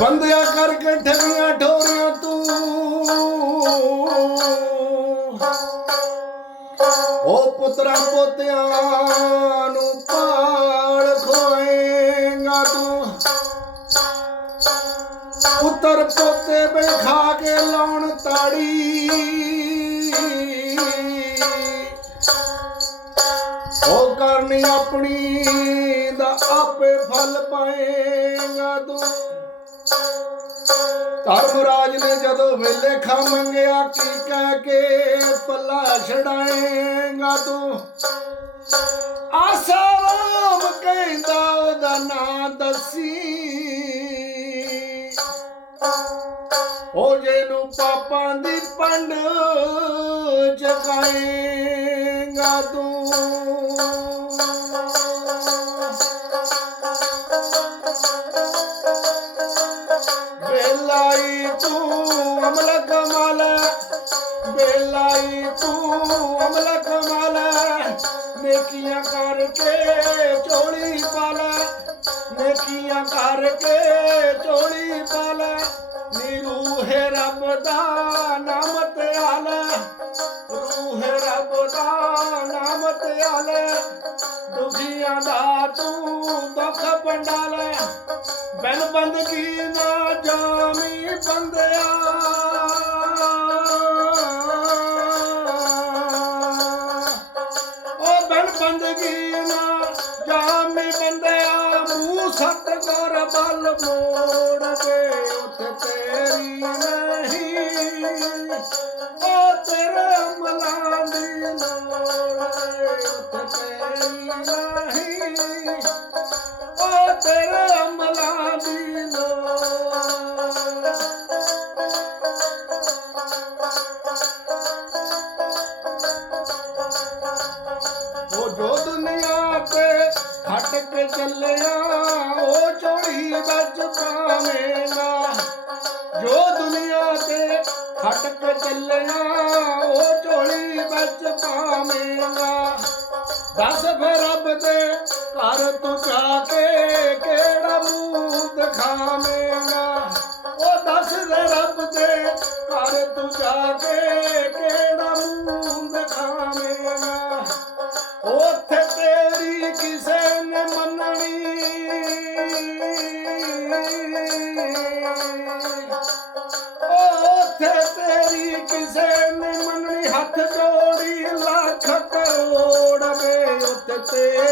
ਬੰਦਿਆ ਕਰਕੇ ਠਗੀਆਂ ਠੋਰੀਆਂ ਤੂੰ। ਉਹ ਪੁੱਤਰਾ ਪੋਤਿਆਂ ਨੂੰ ਪਾਲ ਖੋਏਗਾ ਤੂੰ। ਪੁੱਤਰ ਪੋਤੇ ਬੈਠਾ ਕੇ ਲਾਉਣ ਤਾੜੀ। ਉਹ ਕਰਨੀ ਆਪਣੀ ਦਾ ਆਪੇ ਫਲ ਪਾਏਗਾ ਤੂੰ। ਧਰਮਰਾਜ ਨੇ ਜਦੋਂ ਵੇਲੇ ਖਾ ਮੰਗਿਆ, ਕੀ ਕਹਿ ਕੇ ਪੱਲਾ ਛਡਾਏਗਾ ਤੂੰ? ਆਸਾਮ ਕਹਿੰਦਾ, ਉਹਦਾ ਨਾਂ ਦੱਸੀ। ਹੋ ਜੇ ਨੂੰ ਪਾਪਾਂ ਦੀ ਪੰਡ ਜਗਾਏਗਾ ਤੂੰ? ਨੇਕੀਆਂ ਕਰਕੇ ਚੋਲੀ ਪਾਲ, ਨੇਕੀਆਂ ਕਰਕੇ ਚੋਲੀ ਪਾਲ। ਨੀ ਰੂਹੇ ਰੱਬ ਦਾ ਨਾਮ ਧਿਆਲ ਰੂਹੇ ਰੱਬ ਦਾ ਨਾਮ ਧਿਆਲ ਦੁਖੀਆਂ ਦਾ ਤੂੰ ਦੁੱਖ ਪੰਡਾਲ, ਬਨ ਬੰਦਗੀ ਨਾ ਜਾਮੀ ਬੰਦਿਆ। ਮੋੜ ਕੇ ਉੱਥੇ ਤੇਰੀ ਨਹੀਂ। ਉਹ ਤੇਰੇ ਅਮਲਾਂ ਦੀ ਲੋੜ ਉੱਥੇ ਤੇਰੀ ਨਹੀਂ। ਉਹ ਤੇਰੇ ਅਮਲਾਂ ਦੀ ਲੋੜ ਉਹ ਜੋ ਦੁਨੀਆ ਤੇ ਹਟ ਕੇ ਚੱਲਿਆ ਤੇ ਹਟ ਕੇ ਉਹ ਝੋਲੀ ਵਿੱਚ ਪਾਵੇਂਗਾ। ਦੱਸ ਫਿਰ ਰੱਬ ਦੇ ਘਰ ਤੂੰ ਜਾ ਕੇ ਕਿਹੜਾ ਮੂੰਹ ਦਿਖਾਵੇਂਗਾ। ਉਹ ਦੱਸ ਦੇ ਰੱਬ ਦੇ ਘਰ ਤੂੰ ਜਾ ਕੇ ਉੱਥੇ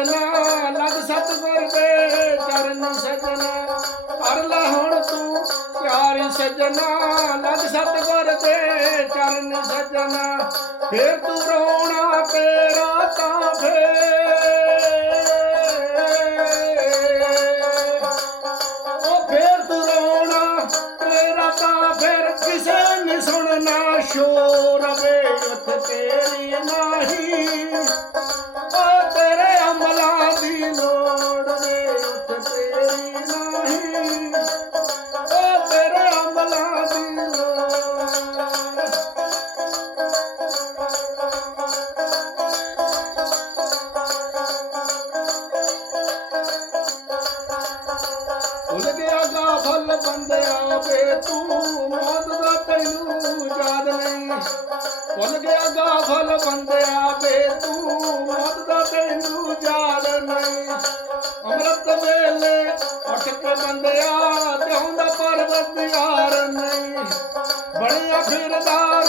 ਤਿਆਰੀ ਸਜਣਾ ਲੱਗ ਦੇ ਚਰਨ ਸਜਣਾ। ਕਰ ਲੈ ਹੁਣ ਤੂੰ ਤਿਆਰੀ ਸਜਣਾ ਲੱਗ ਸਤਿਗੁਰ ਦੇ ਚਰਨ ਸਜਣਾ। ਫੇਰ ਤੂੰ ਰੋਣਾ ਤੇਰਾ ਤਾਂ ਫੇਰ। ਉਹ ਫੇਰ ਤੂੰ ਰੋਣਾ ਤੇਰਾ ਤਾਂ ਫੇਰ ਕਿਸੇ ਨੇ ਸੁਣਨਾ। ਸ਼ੋਰ ਵੇ ਉੱਥੇ ਤੇਰੀ ਨਹੀਂ। ਵੇ ਤੂੰ ਮੌਤ ਦਾ ਤੈਨੂੰ ਯਾਦ ਨਹੀਂ। ਭੁੱਲ ਗਿਆ ਗਾ ਫਲ ਬੰਦਿਆ ਵੇ ਤੂੰ ਮੌਤ ਦਾ ਤੈਨੂੰ ਯਾਦ ਨਹੀਂ। ਅੰਮ੍ਰਿਤ ਵੇਲੇ ਉੱਠ ਕੇ ਬੰਦਿਆ ਤੇ ਹੁੰਦਾ ਪਰਵਤ ਯਾਰ ਨਹੀਂ। ਬਣਿਆ ਫਿਰਦਾ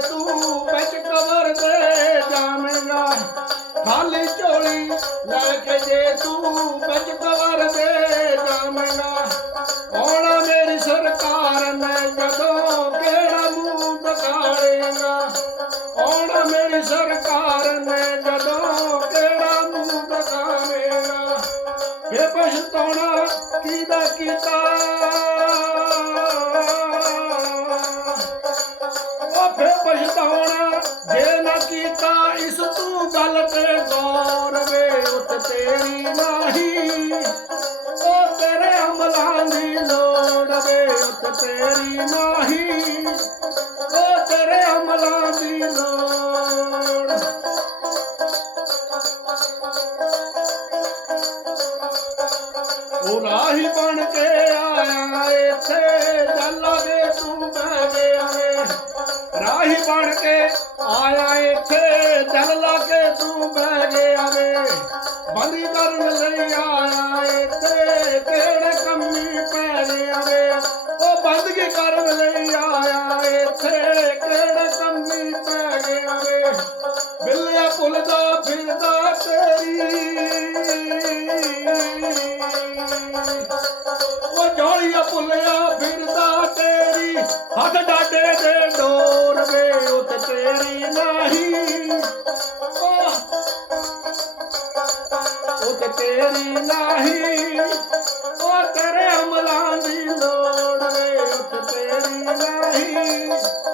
ਤੂੰ ਵਿੱਚ ਕਬਰ ਦੇ ਜਾਵੇਂਗਾ ਖਾਲੀ ਝੋਲੀ ਲੈ ਕੇ ਜੇ ਤੂੰ ਵਿੱਚ ਕਬਰ ਦੇ ਜਾਵੇਂਗਾ ਆਉਣਾ ਮੇਰੀ ਸਰਕਾਰ ਨੇ ਜਦੋਂ ਕਿਹੜਾ ਮੂੰਹ ਦਿਖਾੜੇਗਾ ਆਉਣਾ ਮੇਰੀ ਸਰਕਾਰ ਨੇ ਜਦੋਂ ਕਿਹੜਾ ਮੂੰਹ ਦਿਖਾਵੇਗਾ ਇਹ ਪਛਤਾਉਣਾ ਕਿਹਦਾ ਕੀਤਾ? ਪਛਤਾਉਣਾ। ਜੇ ਨਾ ਕੀਤਾ ਇਸ ਤੂੰ ਗੱਲ ਤੇ ਗੌਰ ਵੇ, ਉੱਤ ਤੇਰੀ ਨਹੀਂ। ਉਹ ਤੇਰੇ ਅਮਲਾਂ ਦੀ ਲੋੜ ਵੇ, ਉੱਤ ਤੇਰੀ ਨਹੀਂ। ਉਹ ਤੇਰੇ ਅਮਲਾਂ ਦੀ ਲੋੜ। ਉਹ ਰਾਹੀ ਇੱਥੇ ਲਾ ਕੇ ਤੂੰ ਬਹਿ ਗਿਆ ਵੇ। ਬੰਦੀ ਕਰਨ ਲਈ ਆਇਆ ਇੱਥੇ ਕਿਹੜੇ ਕੰਮੀ ਪੈ ਗਿਆ ਵੇ। ਉਹ ਬੰਦਗੀ ਕਰਨ ਲਈ ਆਇਆ ਇੱਥੇ ਉਹ